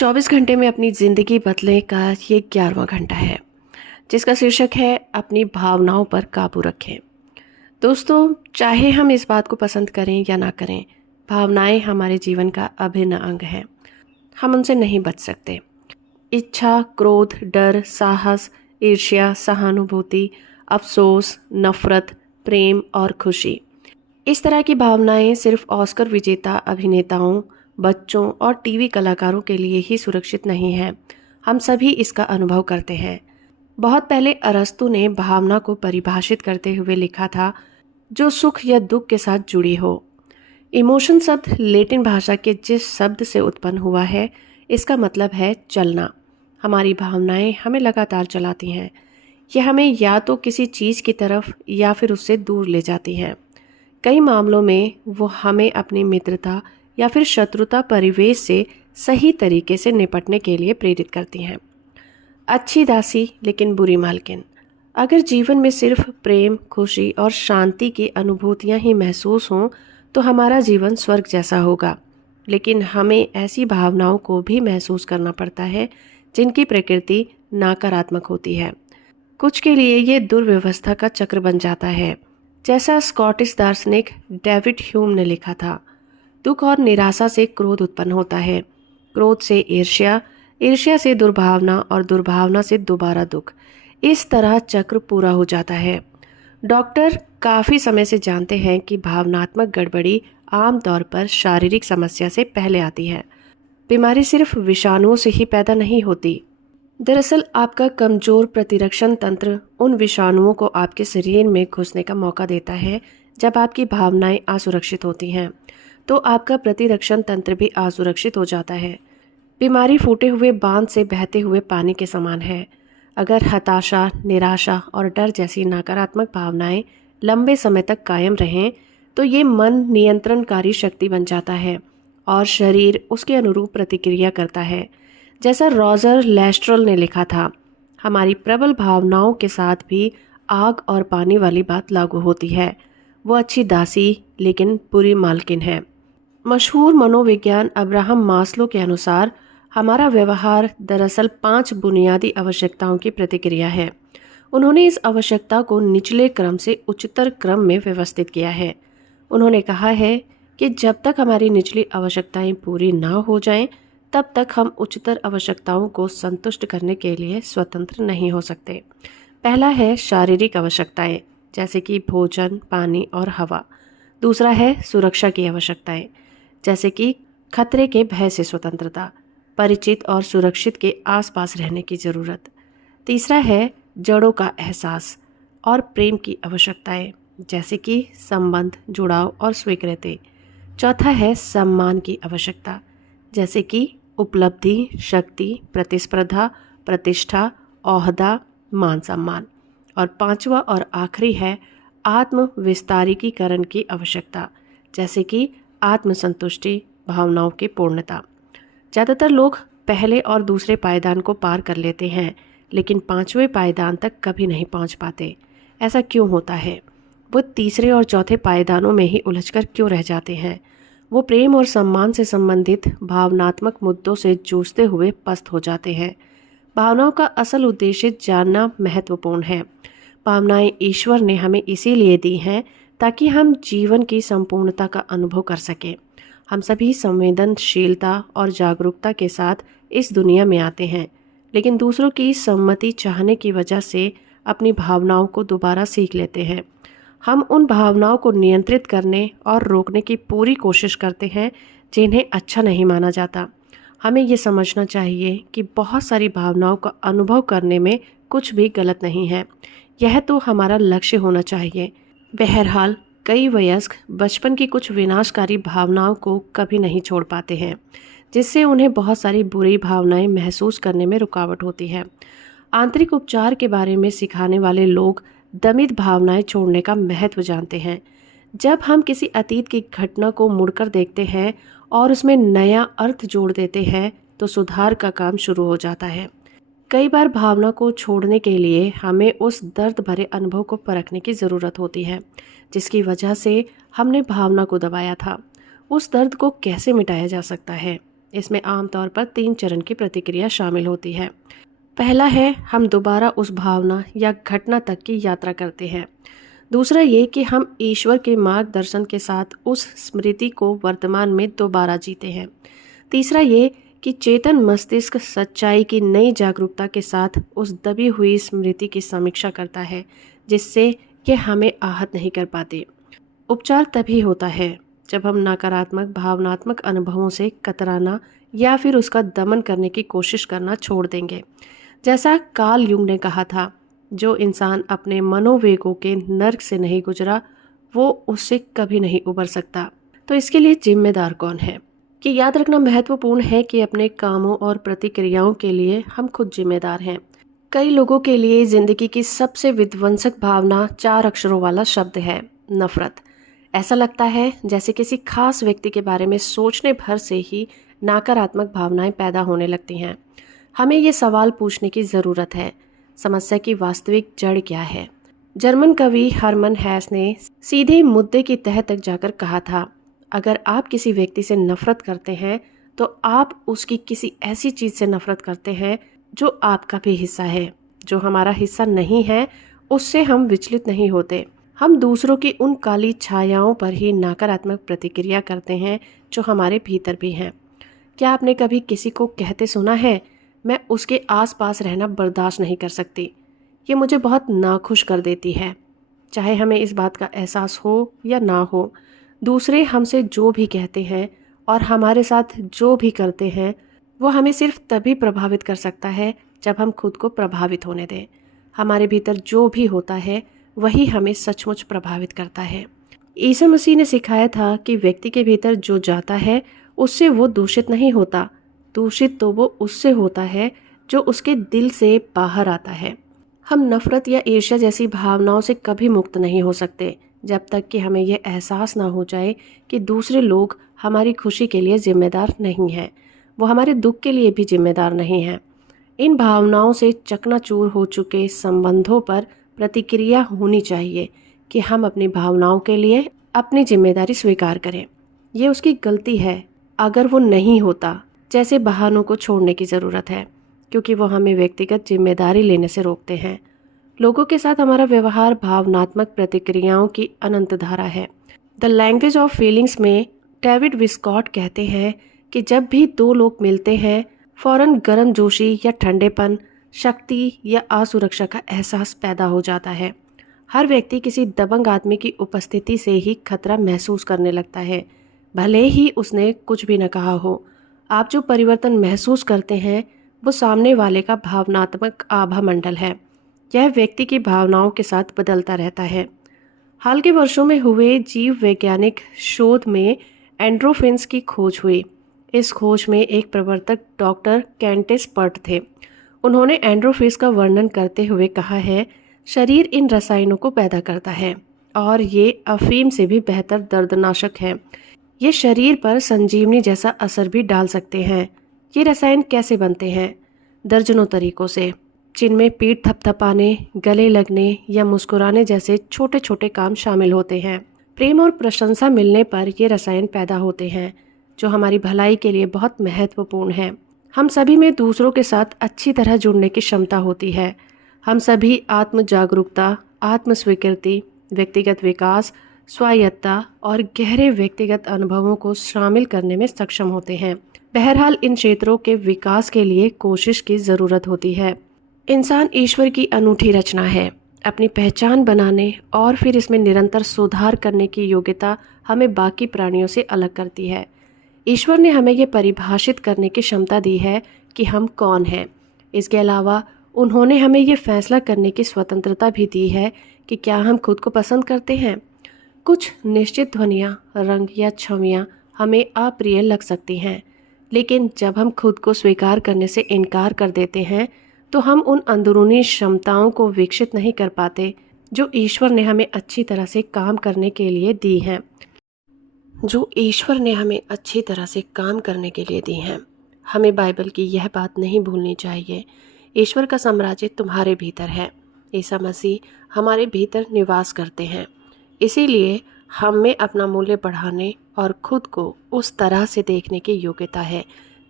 24 घंटे में अपनी ज़िंदगी बदलने का ये 11वां घंटा है, जिसका शीर्षक है अपनी भावनाओं पर काबू रखें। दोस्तों, चाहे हम इस बात को पसंद करें या ना करें, भावनाएं हमारे जीवन का अभिन्न अंग है। हम उनसे नहीं बच सकते। इच्छा, क्रोध, डर, साहस, ईर्ष्या, सहानुभूति, अफसोस, नफरत, प्रेम और खुशी, इस तरह की भावनाएं सिर्फ ऑस्कर विजेता अभिनेताओं, बच्चों और टीवी कलाकारों के लिए ही सुरक्षित नहीं है। हम सभी इसका अनुभव करते हैं। बहुत पहले अरस्तु ने भावना को परिभाषित करते हुए लिखा था, जो सुख या दुख के साथ जुड़ी हो। इमोशन शब्द लैटिन भाषा के जिस शब्द से उत्पन्न हुआ है, इसका मतलब है चलना। हमारी भावनाएं हमें लगातार चलाती हैं। यह हमें या तो किसी चीज़ की तरफ या फिर उससे दूर ले जाती हैं। कई मामलों में वो हमें अपनी मित्रता या फिर शत्रुता परिवेश से सही तरीके से निपटने के लिए प्रेरित करती हैं। अच्छी दासी लेकिन बुरी मालकिन। अगर जीवन में सिर्फ प्रेम, खुशी और शांति की अनुभूतियां ही महसूस हों तो हमारा जीवन स्वर्ग जैसा होगा। लेकिन हमें ऐसी भावनाओं को भी महसूस करना पड़ता है जिनकी प्रकृति नकारात्मक होती है। कुछ के लिए ये दुर्व्यवस्था का चक्र बन जाता है। जैसा स्कॉटिश दार्शनिक डेविड ह्यूम ने लिखा था, दुख और निराशा से क्रोध उत्पन्न होता है, क्रोध से ईर्ष्या, ईर्ष्या से दुर्भावना और दुर्भावना से दोबारा दुख। इस तरह चक्र पूरा हो जाता है। डॉक्टर काफ़ी समय से जानते हैं कि भावनात्मक गड़बड़ी आमतौर पर शारीरिक समस्या से पहले आती है। बीमारी सिर्फ विषाणुओं से ही पैदा नहीं होती। दरअसल आपका कमजोर प्रतिरक्षण तंत्र उन विषाणुओं को आपके शरीर में घुसने का मौका देता है। जब आपकी भावनाएं असुरक्षित होती हैं तो आपका प्रतिरक्षण तंत्र भी असुरक्षित हो जाता है। बीमारी फूटे हुए बांध से बहते हुए पानी के समान है। अगर हताशा, निराशा और डर जैसी नकारात्मक भावनाएं लंबे समय तक कायम रहें तो ये मन नियंत्रणकारी शक्ति बन जाता है और शरीर उसके अनुरूप प्रतिक्रिया करता है। जैसा रॉजर लेस्ट्रल ने लिखा था, हमारी प्रबल भावनाओं के साथ भी आग और पानी वाली बात लागू होती है। वो अच्छी दासी लेकिन बुरी मालकिन है। मशहूर मनोविज्ञान अब्राहम मास्लो के अनुसार हमारा व्यवहार दरअसल 5 बुनियादी आवश्यकताओं की प्रतिक्रिया है। उन्होंने इस आवश्यकता को निचले क्रम से उच्चतर क्रम में व्यवस्थित किया है। उन्होंने कहा है कि जब तक हमारी निचली आवश्यकताएं पूरी ना हो जाएं, तब तक हम उच्चतर आवश्यकताओं को संतुष्ट करने के लिए स्वतंत्र नहीं हो सकते। पहला है शारीरिक आवश्यकताएं, जैसे कि भोजन, पानी और हवा। दूसरा है सुरक्षा की आवश्यकताएं, जैसे कि खतरे के भय से स्वतंत्रता, परिचित और सुरक्षित के आसपास रहने की ज़रूरत। तीसरा है जड़ों का एहसास और प्रेम की आवश्यकताएं, जैसे कि संबंध, जुड़ाव और स्वीकृति। चौथा है सम्मान की आवश्यकता, जैसे कि उपलब्धि, शक्ति, प्रतिस्पर्धा, प्रतिष्ठा, ओहदा, मान सम्मान। और पांचवा और आखिरी है आत्म विस्तारीकरण की आवश्यकता, जैसे कि आत्मसंतुष्टि, भावनाओं की पूर्णता। ज़्यादातर लोग पहले और दूसरे पायदान को पार कर लेते हैं, लेकिन 5वें पायदान तक कभी नहीं पहुंच पाते। ऐसा क्यों होता है? वो तीसरे और चौथे पायदानों में ही उलझकर क्यों रह जाते हैं? वो प्रेम और सम्मान से संबंधित भावनात्मक मुद्दों से जूझते हुए पस्त हो जाते हैं। भावनाओं का असल उद्देश्य जानना महत्वपूर्ण है। भावनाएं ईश्वर ने हमें इसीलिए दी हैं ताकि हम जीवन की संपूर्णता का अनुभव कर सकें। हम सभी संवेदनशीलता और जागरूकता के साथ इस दुनिया में आते हैं, लेकिन दूसरों की सम्मति चाहने की वजह से अपनी भावनाओं को दोबारा सीख लेते हैं। हम उन भावनाओं को नियंत्रित करने और रोकने की पूरी कोशिश करते हैं जिन्हें अच्छा नहीं माना जाता। हमें ये समझना चाहिए कि बहुत सारी भावनाओं का अनुभव करने में कुछ भी गलत नहीं है। यह तो हमारा लक्ष्य होना चाहिए। बहरहाल कई वयस्क बचपन की कुछ विनाशकारी भावनाओं को कभी नहीं छोड़ पाते हैं, जिससे उन्हें बहुत सारी बुरी भावनाएं महसूस करने में रुकावट होती है। आंतरिक उपचार के बारे में सिखाने वाले लोग दमित भावनाएं छोड़ने का महत्व जानते हैं। जब हम किसी अतीत की घटना को मुड़कर देखते हैं और उसमें नया अर्थ जोड़ देते हैं तो सुधार का काम शुरू हो जाता है। कई बार भावना को छोड़ने के लिए हमें उस दर्द भरे अनुभव को परखने की ज़रूरत होती है जिसकी वजह से हमने भावना को दबाया था। उस दर्द को कैसे मिटाया जा सकता है? इसमें आमतौर पर 3 चरण की प्रतिक्रिया शामिल होती है। पहला है, हम दोबारा उस भावना या घटना तक की यात्रा करते हैं। दूसरा ये कि हम ईश्वर के मार्गदर्शन के साथ उस स्मृति को वर्तमान में दोबारा जीते हैं। तीसरा ये कि चेतन मस्तिष्क सच्चाई की नई जागरूकता के साथ उस दबी हुई स्मृति की समीक्षा करता है, जिससे ये हमें आहत नहीं कर पाते। उपचार तभी होता है जब हम नकारात्मक भावनात्मक अनुभवों से कतराना या फिर उसका दमन करने की कोशिश करना छोड़ देंगे। जैसा कार्ल युंग ने कहा था, जो इंसान अपने मनोवेगों के नर्क से नहीं गुजरा, वो उससे कभी नहीं उबर सकता। तो इसके लिए जिम्मेदार कौन है? कि याद रखना महत्वपूर्ण है कि अपने कामों और प्रतिक्रियाओं के लिए हम खुद जिम्मेदार हैं। कई लोगों के लिए जिंदगी की सबसे विध्वंसक भावना 4 अक्षरों वाला शब्द है, नफरत। ऐसा लगता है जैसे किसी खास व्यक्ति के बारे में सोचने भर से ही नकारात्मक भावनाएं पैदा होने लगती हैं। हमें ये सवाल पूछने की ज़रूरत है, समस्या की वास्तविक जड़ क्या है? जर्मन कवि हरमन हेस ने सीधे मुद्दे की तह तक जाकर कहा था, अगर आप किसी व्यक्ति से नफरत करते हैं तो आप उसकी किसी ऐसी चीज़ से नफरत करते हैं जो आपका भी हिस्सा है। जो हमारा हिस्सा नहीं है उससे हम विचलित नहीं होते। हम दूसरों की उन काली छायाओं पर ही नकारात्मक प्रतिक्रिया करते हैं जो हमारे भीतर भी हैं। क्या आपने कभी किसी को कहते सुना है, मैं उसके आसपास रहना बर्दाश्त नहीं कर सकती, ये मुझे बहुत नाखुश कर देती है? चाहे हमें इस बात का एहसास हो या ना हो, दूसरे हमसे जो भी कहते हैं और हमारे साथ जो भी करते हैं वो हमें सिर्फ तभी प्रभावित कर सकता है जब हम खुद को प्रभावित होने दें। हमारे भीतर जो भी होता है वही हमें सचमुच प्रभावित करता है। ईसा मसीह ने सिखाया था कि व्यक्ति के भीतर जो जाता है उससे वो दूषित नहीं होता, दूषित तो वो उससे होता है जो उसके दिल से बाहर आता है। हम नफरत या ईर्ष्या जैसी भावनाओं से कभी मुक्त नहीं हो सकते जब तक कि हमें यह एहसास ना हो जाए कि दूसरे लोग हमारी खुशी के लिए जिम्मेदार नहीं हैं, वो हमारे दुख के लिए भी जिम्मेदार नहीं हैं। इन भावनाओं से चकनाचूर हो चुके संबंधों पर प्रतिक्रिया होनी चाहिए कि हम अपनी भावनाओं के लिए अपनी जिम्मेदारी स्वीकार करें। ये उसकी गलती है अगर वो नहीं होता। जैसे बहानों को छोड़ने की ज़रूरत है, क्योंकि वो हमें व्यक्तिगत जिम्मेदारी लेने से रोकते हैं। लोगों के साथ हमारा व्यवहार भावनात्मक प्रतिक्रियाओं की अनंत धारा है। द लैंग्वेज ऑफ फीलिंग्स में डेविड विस्कॉट कहते हैं कि जब भी 2 लोग मिलते हैं, फौरन गर्मजोशी या ठंडेपन, शक्ति या असुरक्षा का एहसास पैदा हो जाता है। हर व्यक्ति किसी दबंग आदमी की उपस्थिति से ही खतरा महसूस करने लगता है, भले ही उसने कुछ भी न कहा हो। आप जो परिवर्तन महसूस करते हैं वो सामने वाले का भावनात्मक आभा मंडल है। यह व्यक्ति की भावनाओं के साथ बदलता रहता है। हाल के वर्षों में हुए जीव वैज्ञानिक शोध में एंड्रोफिन्स की खोज हुई। इस खोज में एक प्रवर्तक डॉक्टर कैंटिस पर्ट थे। उन्होंने एंड्रोफिन्स का वर्णन करते हुए कहा है, शरीर इन रसायनों को पैदा करता है और ये अफीम से भी बेहतर दर्दनाशक है। ये शरीर पर संजीवनी जैसा असर भी डाल सकते हैं। ये रसायन कैसे बनते हैं? दर्जनों तरीकों से, जिनमें पीठ थपथपाने, गले लगने या मुस्कुराने जैसे छोटे छोटे काम शामिल होते हैं। प्रेम और प्रशंसा मिलने पर ये रसायन पैदा होते हैं जो हमारी भलाई के लिए बहुत महत्वपूर्ण है। हम सभी में दूसरों के साथ अच्छी तरह जुड़ने की क्षमता होती है। हम सभी आत्म जागरूकता, आत्म स्वीकृति, व्यक्तिगत विकास, स्वायत्ता और गहरे व्यक्तिगत अनुभवों को शामिल करने में सक्षम होते हैं। बहरहाल इन क्षेत्रों के विकास के लिए कोशिश की ज़रूरत होती है। इंसान ईश्वर की अनूठी रचना है। अपनी पहचान बनाने और फिर इसमें निरंतर सुधार करने की योग्यता हमें बाकी प्राणियों से अलग करती है। ईश्वर ने हमें ये परिभाषित करने की क्षमता दी है कि हम कौन हैं। इसके अलावा उन्होंने हमें ये फैसला करने की स्वतंत्रता भी दी है कि क्या हम खुद को पसंद करते हैं। कुछ निश्चित ध्वनियाँ, रंग या छवियाँ हमें अप्रिय लग सकती हैं, लेकिन जब हम खुद को स्वीकार करने से इनकार कर देते हैं तो हम उन अंदरूनी क्षमताओं को विकसित नहीं कर पाते जो ईश्वर ने हमें अच्छी तरह से काम करने के लिए दी हैं। हमें बाइबल की यह बात नहीं भूलनी चाहिए, ईश्वर का साम्राज्य तुम्हारे भीतर है। ईसा मसीह हमारे भीतर निवास करते हैं। इसीलिए हम में अपना मूल्य बढ़ाने और खुद को उस तरह से देखने की योग्यता है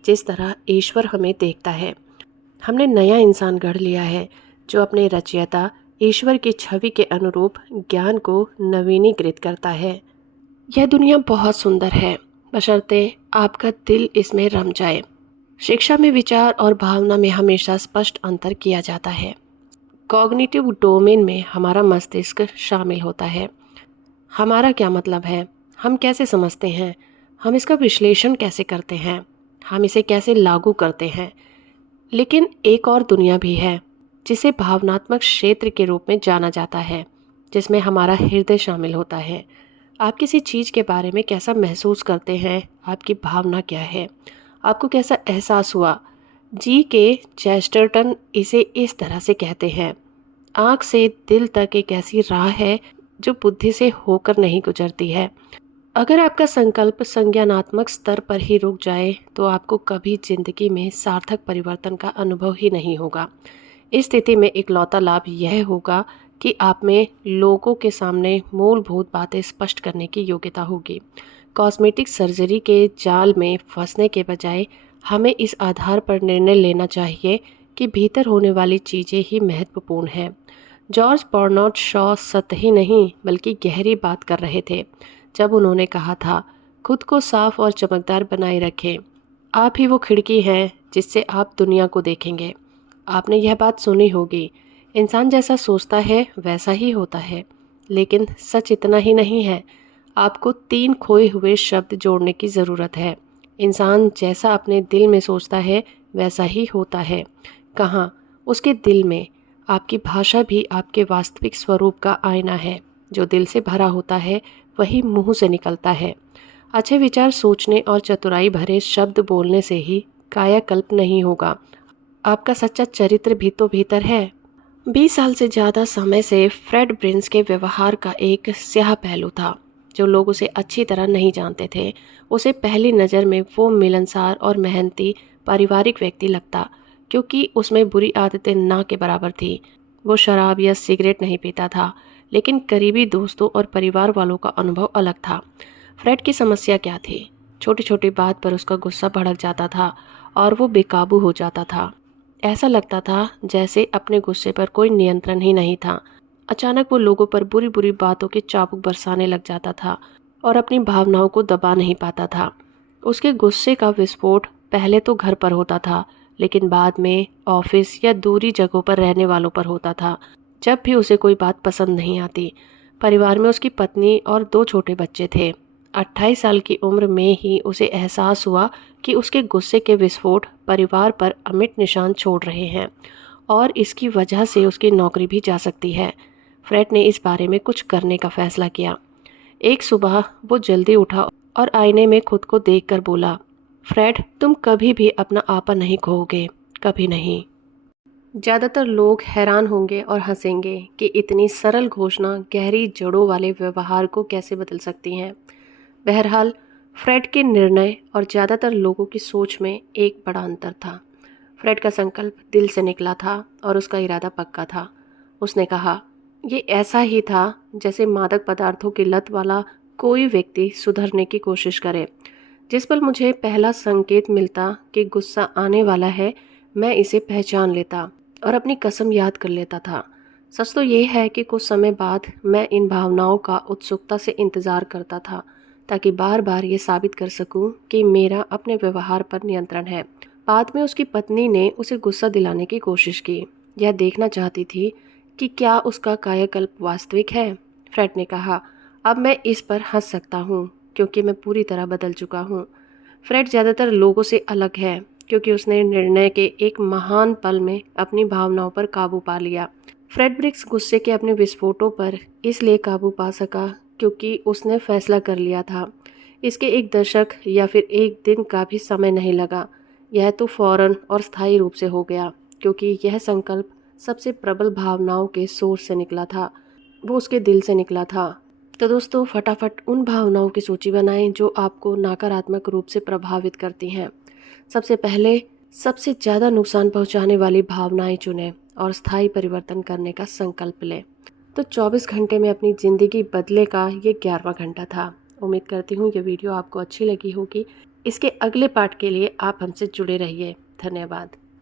जिस तरह ईश्वर हमें देखता है। हमने नया इंसान गढ़ लिया है जो अपने रचयिता ईश्वर की छवि के अनुरूप ज्ञान को नवीनीकृत करता है। यह दुनिया बहुत सुंदर है, बशर्ते आपका दिल इसमें रम जाए। शिक्षा में विचार और भावना में हमेशा स्पष्ट अंतर किया जाता है। कॉग्निटिव डोमेन में हमारा मस्तिष्क शामिल होता है। हमारा क्या मतलब है, हम कैसे समझते हैं, हम इसका विश्लेषण कैसे करते हैं, हम इसे कैसे लागू करते हैं। लेकिन एक और दुनिया भी है जिसे भावनात्मक क्षेत्र के रूप में जाना जाता है, जिसमें हमारा हृदय शामिल होता है। आप किसी चीज़ के बारे में कैसा महसूस करते हैं, आपकी भावना क्या है, आपको कैसा एहसास हुआ। जी के चेस्टरटन इसे इस तरह से कहते हैं, आँख से दिल तक एक ऐसी राह है जो बुद्धि से होकर नहीं गुजरती है। अगर आपका संकल्प संज्ञानात्मक स्तर पर ही रुक जाए तो आपको कभी जिंदगी में सार्थक परिवर्तन का अनुभव ही नहीं होगा। इस स्थिति में इकलौता लाभ यह होगा कि आप में लोगों के सामने मूलभूत बातें स्पष्ट करने की योग्यता होगी। कॉस्मेटिक सर्जरी के जाल में फंसने के बजाय हमें इस आधार पर निर्णय लेना चाहिए कि भीतर होने वाली चीज़ें ही महत्वपूर्ण हैं। जॉर्ज बर्नार्ड शॉ सतही नहीं बल्कि गहरी बात कर रहे थे जब उन्होंने कहा था, खुद को साफ और चमकदार बनाए रखें। आप ही वो खिड़की है जिससे आप दुनिया को देखेंगे। आपने यह बात सुनी होगी, इंसान जैसा सोचता है वैसा ही होता है। लेकिन सच इतना ही नहीं है, आपको 3 खोए हुए शब्द जोड़ने की ज़रूरत है। इंसान जैसा अपने दिल में सोचता है वैसा ही होता है। कहाँ? उसके दिल में। आपकी भाषा भी आपके वास्तविक स्वरूप का आईना है। जो दिल से भरा होता है वही मुंह से निकलता है। अच्छे विचार सोचने और चतुराई भरे शब्द बोलने से ही कायाकल्प नहीं होगा, आपका सच्चा चरित्र भी तो भीतर है। 20 साल से ज़्यादा समय से फ्रेड ब्रिन्स के व्यवहार का एक स्याह पहलू था। जो लोग उसे अच्छी तरह नहीं जानते थे, उसे पहली नज़र में वो मिलनसार और मेहनती पारिवारिक व्यक्ति लगता, क्योंकि उसमें बुरी आदतें ना के बराबर थी। वो शराब या सिगरेट नहीं पीता था, लेकिन करीबी दोस्तों और परिवार वालों का अनुभव अलग था। फ्रेड की समस्या क्या थी? छोटी छोटी बात पर उसका गुस्सा भड़क जाता था और वो बेकाबू हो जाता था। ऐसा लगता था जैसे अपने गुस्से पर कोई नियंत्रण ही नहीं था। अचानक वो लोगों पर बुरी बुरी बातों के चाबुक बरसाने लग जाता था और अपनी भावनाओं को दबा नहीं पाता था। उसके गुस्से का विस्फोट पहले तो घर पर होता था, लेकिन बाद में ऑफिस या दूरी जगहों पर रहने वालों पर होता था। जब भी उसे कोई बात पसंद नहीं आती। परिवार में उसकी पत्नी और 2 छोटे बच्चे थे। 28 साल की उम्र में ही उसे एहसास हुआ कि उसके गुस्से के विस्फोट परिवार पर अमिट निशान छोड़ रहे हैं और इसकी वजह से उसकी नौकरी भी जा सकती है। फ्रेड ने इस बारे में कुछ करने का फैसला किया। एक सुबह वो जल्दी उठा और आईने में खुद को देखकर बोला, फ्रेड, तुम कभी भी अपना आपा नहीं खोओगे, कभी नहीं। ज़्यादातर लोग हैरान होंगे और हंसेंगे कि इतनी सरल घोषणा गहरी जड़ों वाले व्यवहार को कैसे बदल सकती हैं। बहरहाल, फ्रेड के निर्णय और ज़्यादातर लोगों की सोच में एक बड़ा अंतर था। फ्रेड का संकल्प दिल से निकला था और उसका इरादा पक्का था। उसने कहा, ये ऐसा ही था जैसे मादक पदार्थों की लत वाला कोई व्यक्ति सुधरने की कोशिश करे। जिस पल मुझे पहला संकेत मिलता कि गुस्सा आने वाला है, मैं इसे पहचान लेता और अपनी कसम याद कर लेता था। सच तो ये है कि कुछ समय बाद मैं इन भावनाओं का उत्सुकता से इंतज़ार करता था, ताकि बार बार ये साबित कर सकूं कि मेरा अपने व्यवहार पर नियंत्रण है। बाद में उसकी पत्नी ने उसे गुस्सा दिलाने की कोशिश की। यह देखना चाहती थी कि क्या उसका कायाकल्प वास्तविक है। फ्रेड ने कहा, अब मैं इस पर हंस सकता हूँ क्योंकि मैं पूरी तरह बदल चुका हूँ। फ्रेड ज़्यादातर लोगों से अलग है क्योंकि उसने निर्णय के एक महान पल में अपनी भावनाओं पर काबू पा लिया। फ्रेड ब्रिक्स गुस्से के अपने विस्फोटों पर इसलिए काबू पा सका क्योंकि उसने फैसला कर लिया था। इसके 1 दशक या फिर 1 दिन का भी समय नहीं लगा। यह तो फौरन और स्थायी रूप से हो गया क्योंकि यह संकल्प सबसे प्रबल भावनाओं के सोर्स से निकला था। वो उसके दिल से निकला था। तो दोस्तों, फटाफट उन भावनाओं की सूची बनाएं जो आपको नकारात्मक रूप से प्रभावित करती हैं। सबसे पहले सबसे ज़्यादा नुकसान पहुंचाने वाली भावनाएं चुनें और स्थायी परिवर्तन करने का संकल्प लें। तो 24 घंटे में अपनी ज़िंदगी बदले का ये 11वां घंटा था। उम्मीद करती हूँ ये वीडियो आपको अच्छी लगी होगी। इसके अगले पार्ट के लिए आप हमसे जुड़े रहिए। धन्यवाद।